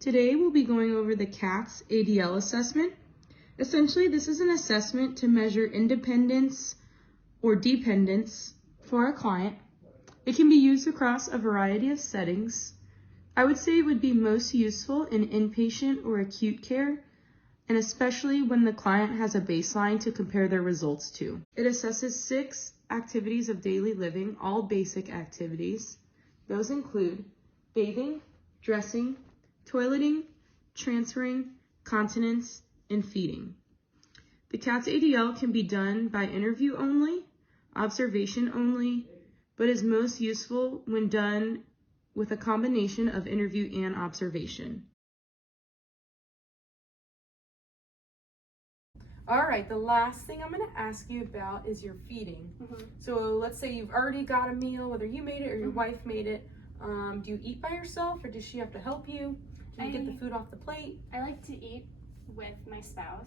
Today we'll be going over the Katz ADL Assessment. Essentially, this is an assessment to measure independence or dependence for a client. It can be used across a variety of settings. I would say it would be most useful in inpatient or acute care, and especially when the client has a baseline to compare their results to. It assesses 6 activities of daily living, all basic activities. Those include bathing, dressing, toileting, transferring, continence, and feeding. The Katz ADL can be done by interview only, observation only, but is most useful when done with a combination of interview and observation. All right, the last thing I'm gonna ask you about is your feeding. So let's say you've already got a meal, whether you made it or your wife made it. Do you eat by yourself or does she have to help you? Do you get the food off the plate? I like to eat with my spouse,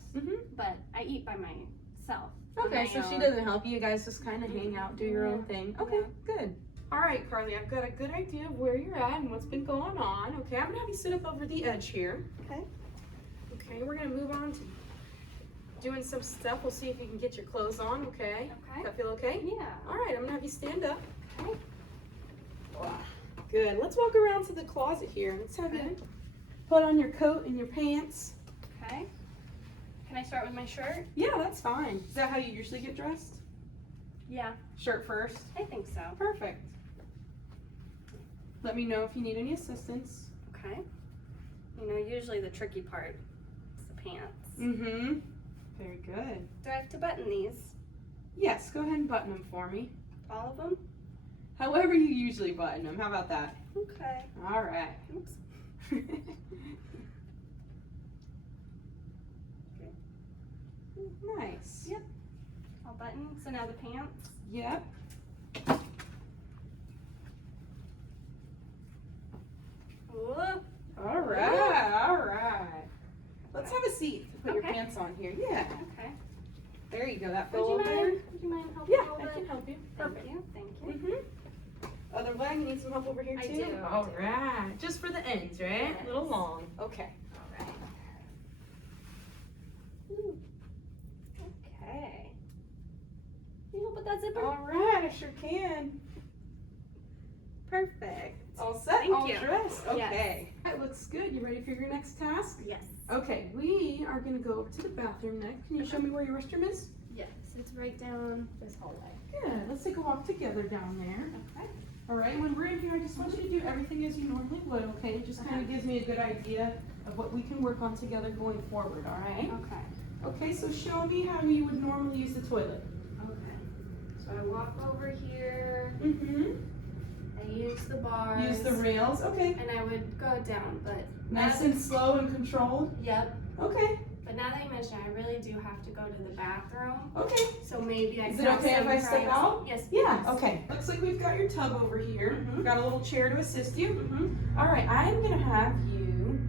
but I eat by myself. Okay, so she doesn't help you. You guys just kind of hang out, do your own thing. Okay, good. All right, Carly, I've got a good idea of where you're at and what's been going on. Okay, I'm gonna have you sit up over the edge here. Okay. Okay, we're gonna move on to doing some stuff. We'll see if you can get your clothes on, okay? Okay. Does that feel okay? Yeah. All right, I'm gonna have you stand up. Okay. Good. Let's walk around to the closet here. Let's have you put on your coat and your pants. Okay. Can I start with my shirt? Yeah, that's fine. Is that how you usually get dressed? Yeah. Shirt first? I think so. Perfect. Let me know if you need any assistance. Okay. You know, usually the tricky part is the pants. Very good. Do I have to button these? Yes, go ahead and button them for me. All of them? However you usually button them. How about that? Okay. All right. Oops. Nice. Yep. All buttoned. So now the pants. Yep. Whoa. All right. All right. Let's have a seat. Put your Okay. pants on here. Yeah. Okay. There you go. That Would fell you over there. mind? Would you mind helping Yeah, me a I little can bit? help you. Perfect. Thank you. Other leg, you need some help over here I too? do, I All do. right. Just for the ends, right? Yes. A little long. Okay. All right. Ooh. Okay. Can you help with that zipper? All right. I sure can. Perfect. All set? Thank all you. dressed? Yes. Okay. That looks good. You ready for your next task? Yes. Okay. We are going to go over to the bathroom next. Can you show me where your restroom is? Yes. It's right down this hallway. Good. Let's take a walk together down there. Okay. All right. When we're in here, I just want you to do everything as you normally would, okay? It just kind of gives me a good idea of what we can work on together going forward, all right? Okay. Okay, so show me how you would normally use the toilet. Okay. So I walk over here. Mm-hmm. I use the bars. Use the rails. Okay. And I would go down, but Nice and slow and controlled. Yep. Okay. But now that you mention it, I really do have to go to the bathroom. Okay. So maybe I Is can it have okay if some I step privacy. out? Yes. Yeah. please. Okay. Looks like we've got your tub over here. Mhm. We've got a little chair to assist you. Mm-hmm. All right. I'm gonna have you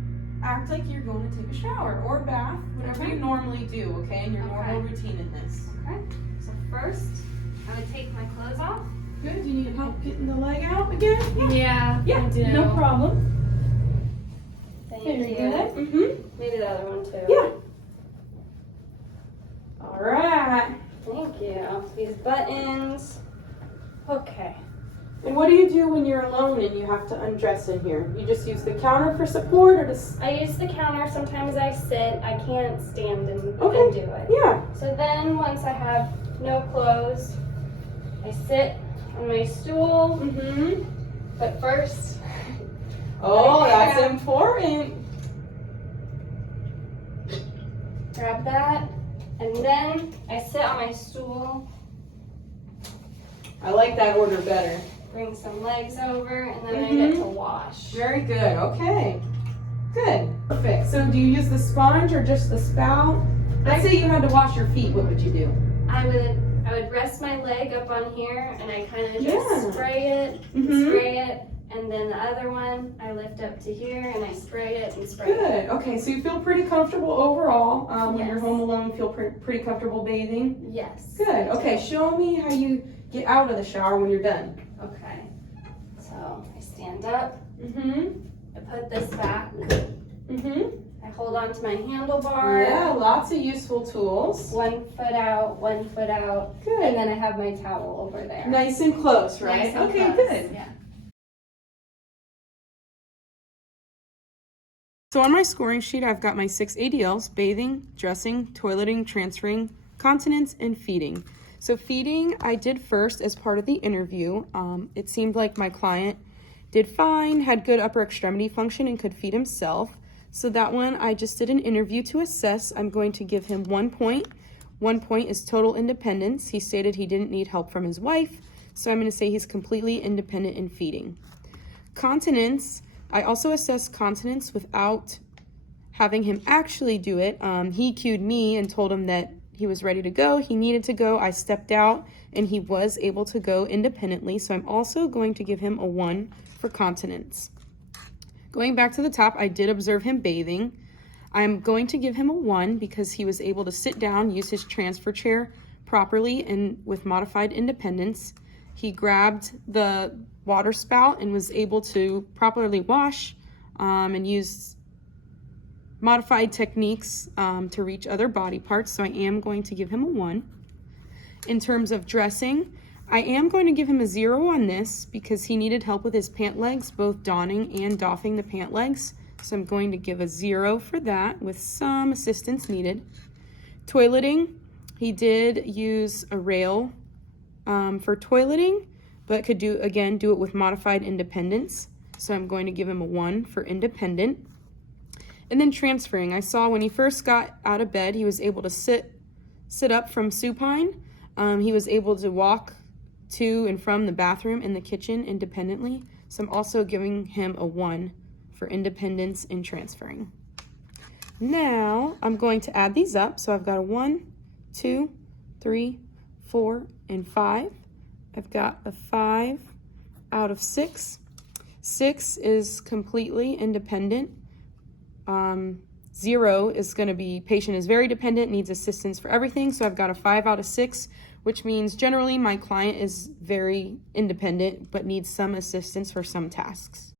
act like you're going to take a shower or bath, whatever Okay. you normally do. Okay, in your Okay. normal routine in this. Okay. So first, I would take my clothes off. Good. Do you need help getting the leg out again? Yeah. Yeah. I do. No problem. Thank Very you. good. Mm-hmm. Maybe the other one too. Yeah. All right. Thank you. These buttons. Okay. And what do you do when you're alone and you have to undress in here? You just use the counter for support or just... I use the counter. Sometimes I sit. I can't stand and Okay. do it. Yeah. So then once I have no clothes, I sit on my stool. Mm-hmm. But first, Oh, that's Yeah. important. grab that. And then I sit on my stool, I like that order better. bring some legs over, and then I get to wash. Very good. Okay. Good. Perfect. So do you use the sponge or just the spout? Let's say you had to wash your feet. What would you do? I would rest my leg up on here, and I kind of just Yeah. spray it, Mhm. spray it, and then the other one I lift up to here, and I spray it and spray it. Good. Okay. So you feel pretty comfortable overall when you're Yes. home alone. Feel pretty comfortable bathing. Yes. Good. I do. Okay. Show me how you get out of the shower when you're done. Okay. So I stand up. Mm-hmm. I put this back I hold on to my handlebar. Yeah, lots of useful tools. 1 foot out, 1 foot out. Good. And then I have my towel over there. Nice and close, right? Nice and Okay, close. good. Yeah. So on my scoring sheet, I've got my 6 ADLs: bathing, dressing, toileting, transferring, continence, and feeding. So feeding I did first as part of the interview. It seemed like my client did fine, had good upper extremity function, and could feed himself. So that one I just did an interview to assess. I'm going to give him 1 point. 1 point is total independence. He stated he didn't need help from his wife, so I'm going to say he's completely independent in feeding. Continence, I also assessed continence without having him actually do it. He cued me and told him that he was ready to go. He needed to go. I stepped out and he was able to go independently. So I'm also going to give him a 1 for continence. Going back to the top, I did observe him bathing. I'm going to give him a 1 because he was able to sit down, use his transfer chair properly and with modified independence. He grabbed the water spout and was able to properly wash and use modified techniques to reach other body parts. So I am going to give him a 1. In terms of dressing, I am going to give him a 0 on this because he needed help with his pant legs, both donning and doffing the pant legs. So I'm going to give a 0 for that with some assistance needed. Toileting, he did use a rail for toileting, but could do it with modified independence. So I'm going to give him a 1 for independent. And then transferring, I saw when he first got out of bed, he was able to sit up from supine. He was able to walk to and from the bathroom and the kitchen independently. So I'm also giving him a 1 for independence in transferring. Now I'm going to add these up. So I've got a 1, 2, 3, 4, and 5. I've got a 5 out of 6. 6 is completely independent. 0 is going to be patient is very dependent, needs assistance for everything. So I've got a 5 out of 6, which means generally my client is very independent but needs some assistance for some tasks.